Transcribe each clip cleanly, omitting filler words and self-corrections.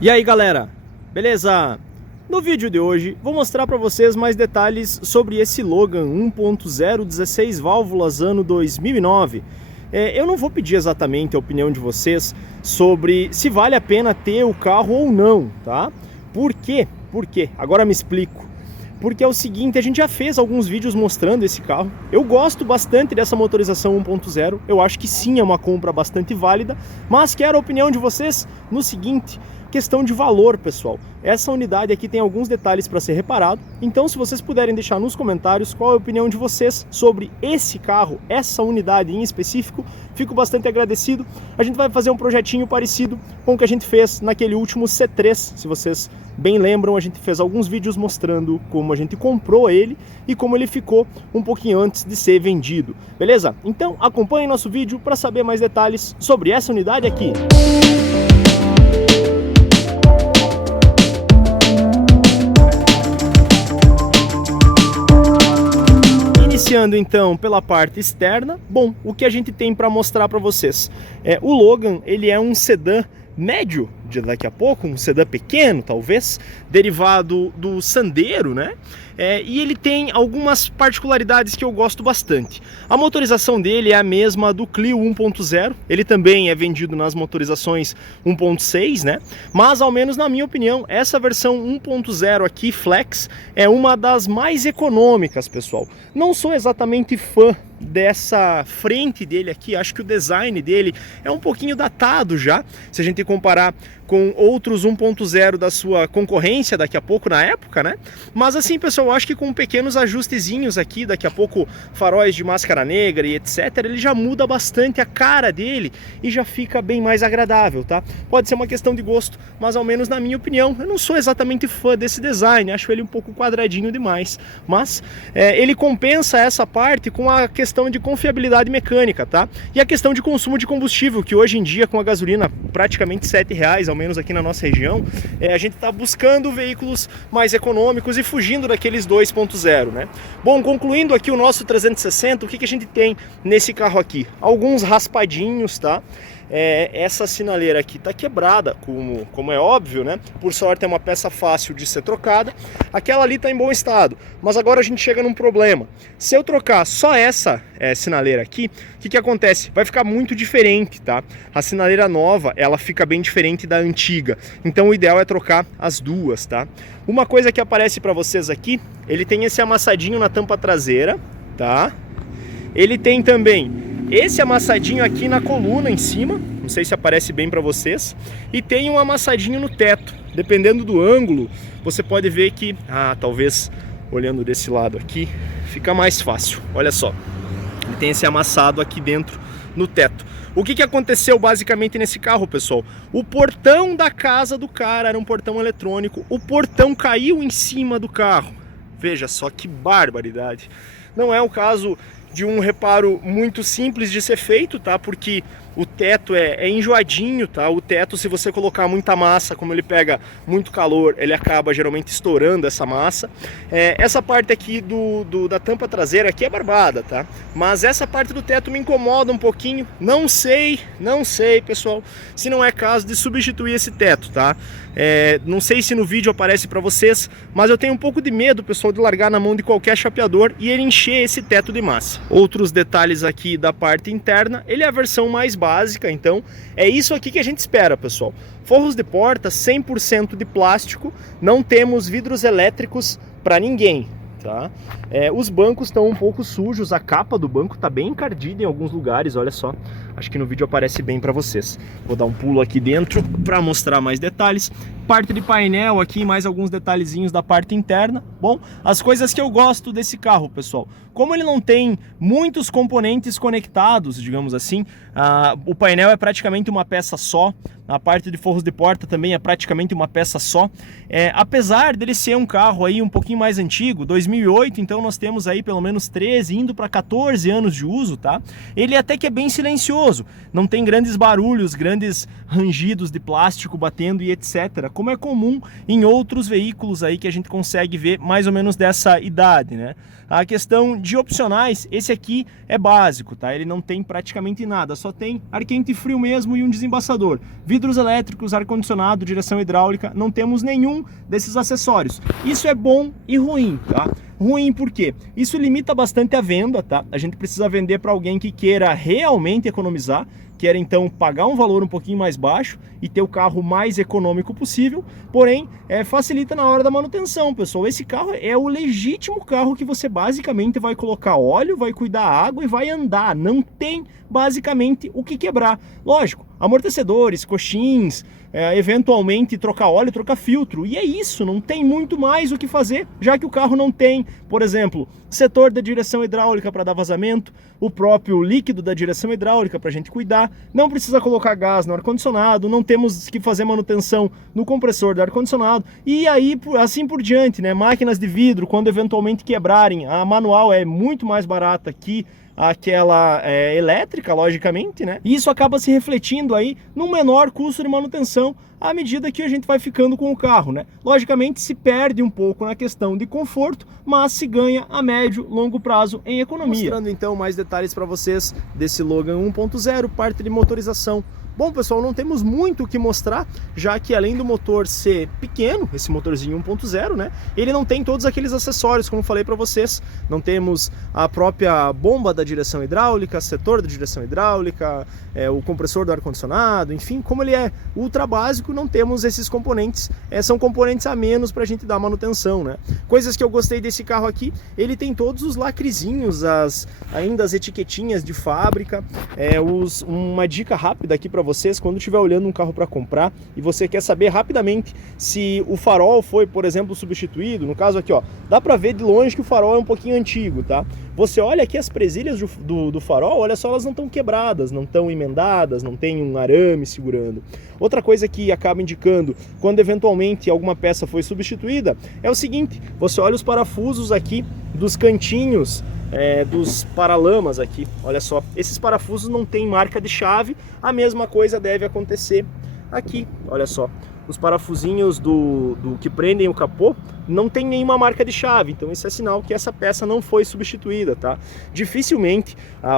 E aí galera, beleza? No vídeo de hoje vou mostrar para vocês mais detalhes sobre esse Logan 1.0 16 válvulas ano 2009. Eu não vou pedir exatamente a opinião de vocês sobre se vale a pena ter o carro ou não, tá? Por quê? Por quê? Agora me explico. Porque é o seguinte, a gente já fez alguns vídeos mostrando esse carro. Eu gosto bastante dessa motorização 1.0, eu acho que sim, é uma compra bastante válida, mas quero a opinião de vocês no seguinte, questão de valor, pessoal. Essa unidade aqui tem alguns detalhes para ser reparado, então se vocês puderem deixar nos comentários qual é a opinião de vocês sobre esse carro, essa unidade em específico, fico bastante agradecido. A gente vai fazer um projetinho parecido com o que a gente fez naquele último C3, se vocês bem lembram, a gente fez alguns vídeos mostrando como a gente comprou ele e como ele ficou um pouquinho antes de ser vendido, beleza? Então acompanhe nosso vídeo para saber mais detalhes sobre essa unidade aqui. Iniciando então pela parte externa, bom, o que a gente tem para mostrar para vocês? O Logan, ele é um sedã médio, daqui a pouco, um sedã pequeno talvez, derivado do Sandero, né? E ele tem algumas particularidades que eu gosto bastante. A motorização dele é a mesma do Clio 1.0, ele também é vendido nas motorizações 1.6, né? Mas ao menos na minha opinião, essa versão 1.0 aqui, Flex, é uma das mais econômicas, pessoal. Não sou exatamente fã dessa frente dele aqui, acho que o design dele é um pouquinho datado já, se a gente comparar com outros 1.0 da sua concorrência daqui a pouco na época, né? Mas assim, pessoal, eu acho que com pequenos ajustezinhos aqui, daqui a pouco faróis de máscara negra e etc, ele já muda bastante a cara dele e já fica bem mais agradável, tá? Pode ser uma questão de gosto, mas ao menos na minha opinião, eu não sou exatamente fã desse design, acho ele um pouco quadradinho demais, mas ele compensa essa parte com a questão de confiabilidade mecânica, tá? E a questão de consumo de combustível, que hoje em dia com a gasolina praticamente R$7, ao menos aqui na nossa região, a gente está buscando veículos mais econômicos e fugindo daqueles 2.0, né? Bom, concluindo aqui o nosso 360, o que a gente tem nesse carro aqui? Alguns raspadinhos, tá? Essa sinaleira aqui está quebrada, como é óbvio, né? Por sorte é uma peça fácil de ser trocada. Aquela ali está em bom estado, mas agora a gente chega num problema. Se eu trocar só essa sinaleira aqui, o que acontece? Vai ficar muito diferente, tá? A sinaleira nova, ela fica bem diferente da antiga, então o ideal é trocar as duas, tá? Uma coisa que aparece para vocês aqui, ele tem esse amassadinho na tampa traseira, tá? Ele tem também esse amassadinho aqui na coluna em cima, não sei se aparece bem para vocês, e tem um amassadinho no teto. Dependendo do ângulo, você pode ver que, talvez olhando desse lado aqui, fica mais fácil. Olha só, ele tem esse amassado aqui dentro no teto. O que aconteceu basicamente nesse carro, pessoal? O portão da casa do cara era um portão eletrônico, o portão caiu em cima do carro. Veja só que barbaridade. Não é o caso de um reparo muito simples de ser feito, tá? Porque o teto é enjoadinho, tá? O teto, se você colocar muita massa, como ele pega muito calor, ele acaba geralmente estourando essa massa. Essa parte aqui da tampa traseira aqui é barbada, tá? Mas essa parte do teto me incomoda um pouquinho. Não sei, pessoal, se não é caso de substituir esse teto, tá? Não sei se no vídeo aparece para vocês, mas eu tenho um pouco de medo, pessoal, de largar na mão de qualquer chapeador e ele encher esse teto de massa. Outros detalhes aqui da parte interna, ele é a versão mais básica, então é isso aqui que a gente espera, pessoal. Forros de porta 100% de plástico, não temos vidros elétricos para ninguém, tá? Os bancos estão um pouco sujos, a capa do banco está bem encardida em alguns lugares, olha só. Acho que no vídeo aparece bem para vocês. Vou dar um pulo aqui dentro para mostrar mais detalhes. Parte de painel aqui, mais alguns detalhezinhos da parte interna. Bom, as coisas que eu gosto desse carro, pessoal. Como ele não tem muitos componentes conectados, digamos assim, o painel é praticamente uma peça só. A parte de forros de porta também é praticamente uma peça só. Apesar dele ser um carro aí um pouquinho mais antigo, 2008, então nós temos aí pelo menos 13, indo para 14 anos de uso, tá? Ele até que é bem silencioso. silencioso, não tem grandes barulhos, grandes rangidos de plástico batendo e etc, como é comum em outros veículos aí que a gente consegue ver mais ou menos dessa idade, né? A questão de opcionais, esse aqui é básico, tá? Ele não tem praticamente nada, só tem ar quente e frio mesmo e um desembaçador. Vidros elétricos, ar-condicionado, direção hidráulica, não temos nenhum desses acessórios. Isso é bom e ruim, tá? Ruim por quê? Isso limita bastante a venda, tá? A gente precisa vender para alguém que queira realmente economizar, quer então pagar um valor um pouquinho mais baixo e ter o carro mais econômico possível, porém facilita na hora da manutenção, pessoal. Esse carro é o legítimo carro que você basicamente vai colocar óleo, vai cuidar água e vai andar, não tem basicamente o que quebrar. Lógico, amortecedores, coxins, eventualmente trocar óleo, trocar filtro, e é isso, não tem muito mais o que fazer, já que o carro não tem, por exemplo, setor da direção hidráulica para dar vazamento, o próprio líquido da direção hidráulica para a gente cuidar, não precisa colocar gás no ar-condicionado, não temos que fazer manutenção no compressor do ar-condicionado, e aí assim por diante, né? Máquinas de vidro, quando eventualmente quebrarem, a manual é muito mais barata que aquela elétrica, logicamente, né? E isso acaba se refletindo aí num menor custo de manutenção à medida que a gente vai ficando com o carro, né? Logicamente se perde um pouco na questão de conforto, mas se ganha a médio, longo prazo em economia. Mostrando então mais detalhes para vocês desse Logan 1.0, parte de motorização. Bom, pessoal, não temos muito o que mostrar, já que além do motor ser pequeno, esse motorzinho 1.0, né, ele não tem todos aqueles acessórios, como falei para vocês. Não temos a própria bomba da direção hidráulica, setor da direção hidráulica, o compressor do ar-condicionado, enfim, como ele é ultra básico, não temos esses componentes, são componentes a menos para a gente dar manutenção, né. Coisas que eu gostei desse carro aqui, ele tem todos os lacrezinhos, ainda as etiquetinhas de fábrica, uma dica rápida aqui para vocês, quando estiver olhando um carro para comprar e você quer saber rapidamente se o farol foi, por exemplo, substituído, no caso aqui, ó, dá para ver de longe que o farol é um pouquinho antigo, tá? Você olha aqui as presilhas do farol, olha só, elas não estão quebradas, não estão emendadas, não tem um arame segurando. Outra coisa que acaba indicando quando eventualmente alguma peça foi substituída é o seguinte: você olha os parafusos aqui dos cantinhos dos paralamas aqui, olha só, esses parafusos não tem marca de chave, a mesma coisa deve acontecer aqui, olha só, os parafusinhos do que prendem o capô não tem nenhuma marca de chave, então isso é sinal que essa peça não foi substituída, tá? Dificilmente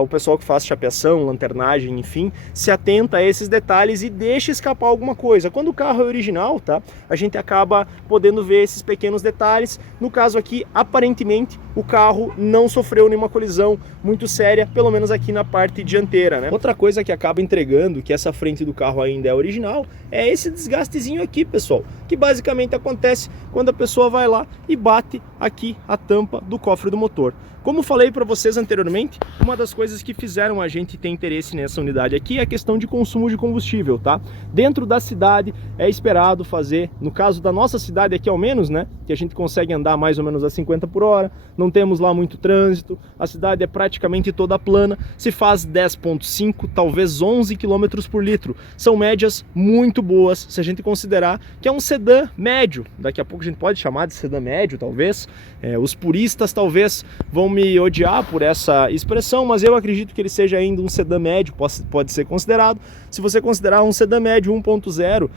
o pessoal que faz chapeação, lanternagem, enfim, se atenta a esses detalhes e deixa escapar alguma coisa. Quando o carro é original, tá? A gente acaba podendo ver esses pequenos detalhes. No caso aqui, aparentemente, o carro não sofreu nenhuma colisão muito séria, pelo menos aqui na parte dianteira, né? Outra coisa que acaba entregando que essa frente do carro ainda é original é esse desgastezinho aqui, pessoal, que basicamente acontece quando a pessoa vai lá e bate aqui a tampa do cofre do motor. Como falei para vocês anteriormente, uma das coisas que fizeram a gente ter interesse nessa unidade aqui é a questão de consumo de combustível, tá? Dentro da cidade é esperado fazer, no caso da nossa cidade aqui ao menos, né, que a gente consegue andar mais ou menos a 50 por hora, não temos lá muito trânsito, a cidade é praticamente toda plana, se faz 10,5, talvez 11 km por litro. São médias muito boas, se a gente considerar que é um sedã médio, daqui a pouco a gente pode chamar de sedã médio, talvez. Os puristas talvez vão me odiar por essa expressão, mas eu acredito que ele seja ainda um sedã médio, pode ser considerado. Se você considerar um sedã médio 1.0,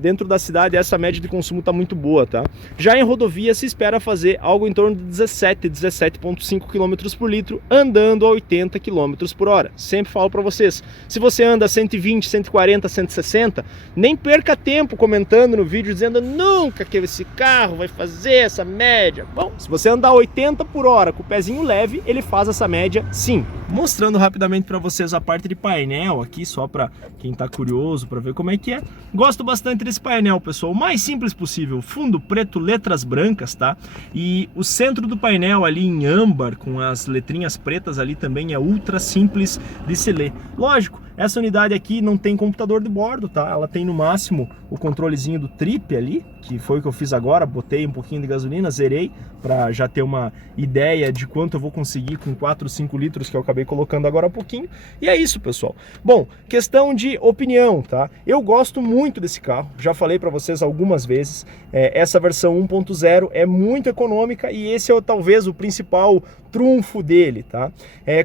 dentro da cidade essa média de consumo está muito boa, tá? Já em rodovia se espera fazer algo em torno de 17,5 km por litro, andando a 80 km por hora. Sempre falo para vocês, se você anda 120, 140, 160, nem perca tempo comentando no vídeo dizendo nunca que esse carro vai fazer essa média. Bom, se você andar 80 por hora com o pezinho leve, ele faz essa média sim. Mostrando rapidamente para vocês a parte de painel aqui, só para quem tá curioso para ver como é que é. Gosto bastante desse painel, pessoal, o mais simples possível, fundo preto, letras brancas, tá? E o centro do painel ali em âmbar, com as letrinhas pretas ali também é ultra simples de se ler. Lógico, Essa unidade aqui não tem computador de bordo, tá? Ela tem no máximo o controlezinho do trip ali, que foi o que eu fiz agora, botei um pouquinho de gasolina, zerei, para já ter uma ideia de quanto eu vou conseguir com 4, 5 litros que eu acabei colocando agora há pouquinho. E é isso, pessoal. Bom, questão de opinião, tá? Eu gosto muito desse carro, já falei para vocês algumas vezes, essa versão 1.0 é muito econômica e esse é talvez o principal trunfo dele, tá?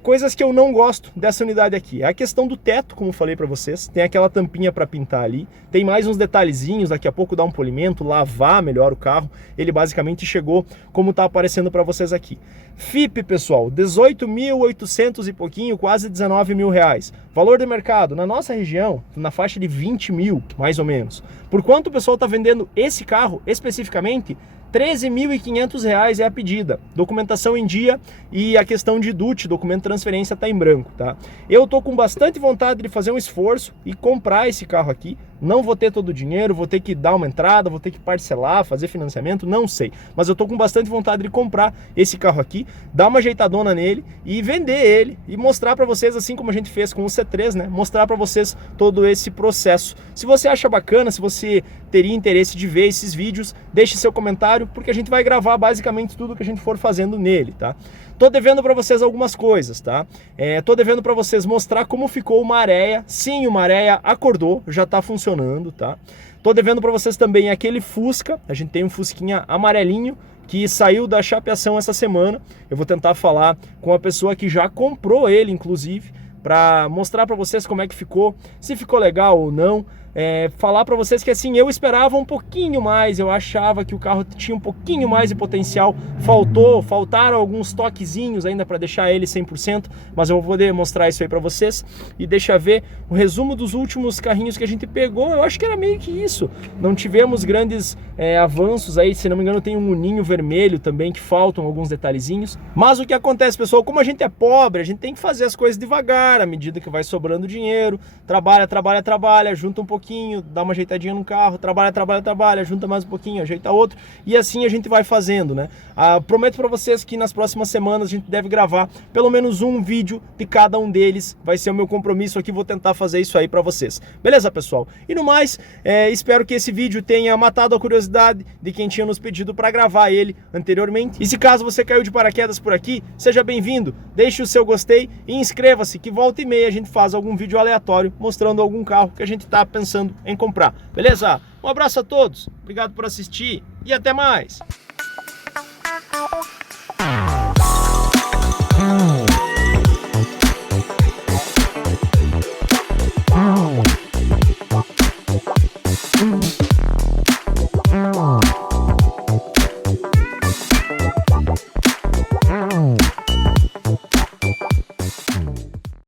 Coisas que eu não gosto dessa unidade aqui, é a questão do teto, como eu falei para vocês, tem aquela tampinha para pintar ali, tem mais uns detalhezinhos, daqui a pouco dá um polimento, lavar melhor o carro, ele basicamente chegou como tá aparecendo para vocês aqui. FIP, pessoal, 18.800 e pouquinho, quase 19 mil reais. Valor de mercado, na nossa região, na faixa de 20 mil, mais ou menos. Por quanto o pessoal tá vendendo esse carro, especificamente, R$13.500 é a pedida, documentação em dia e a questão de DUT, documento de transferência, tá em branco, tá? Eu tô com bastante vontade de fazer um esforço e comprar esse carro aqui, não vou ter todo o dinheiro, vou ter que dar uma entrada, vou ter que parcelar, fazer financiamento, não sei, mas eu tô com bastante vontade de comprar esse carro aqui, dar uma ajeitadona nele e vender ele e mostrar para vocês, assim como a gente fez com o C3, né? Mostrar para vocês todo esse processo. Se você acha bacana, se você teria interesse de ver esses vídeos, deixe seu comentário, porque a gente vai gravar basicamente tudo que a gente for fazendo nele, tá? Tô devendo para vocês algumas coisas, tá? Tô devendo para vocês mostrar como ficou o Maré. Sim, o Maré acordou, já tá funcionando, tá? Tô devendo para vocês também aquele Fusca, a gente tem um Fusquinha amarelinho, que saiu da chapeação essa semana. Eu vou tentar falar com a pessoa que já comprou ele, inclusive, para mostrar para vocês como é que ficou, se ficou legal ou não. Falar para vocês que assim, eu esperava um pouquinho mais, eu achava que o carro tinha um pouquinho mais de potencial, faltaram alguns toquezinhos ainda para deixar ele 100%, mas eu vou poder mostrar isso aí para vocês. E deixa eu ver o resumo dos últimos carrinhos que a gente pegou, eu acho que era meio que isso, não tivemos grandes avanços aí, se não me engano tem um uninho vermelho também, que faltam alguns detalhezinhos, mas o que acontece, pessoal, como a gente é pobre, a gente tem que fazer as coisas devagar, à medida que vai sobrando dinheiro, trabalha, junta um pouquinho, dá uma ajeitadinha no carro, trabalha, junta mais um pouquinho, ajeita outro, e assim a gente vai fazendo, né? Prometo para vocês que nas próximas semanas a gente deve gravar pelo menos um vídeo de cada um deles, vai ser o meu compromisso aqui, vou tentar fazer isso aí para vocês. Beleza, pessoal? E no mais, espero que esse vídeo tenha matado a curiosidade de quem tinha nos pedido para gravar ele anteriormente. E se caso você caiu de paraquedas por aqui, seja bem-vindo, deixe o seu gostei e inscreva-se, que volta e meia a gente faz algum vídeo aleatório mostrando algum carro que a gente tá pensando em comprar, beleza? Um abraço a todos, obrigado por assistir e até mais!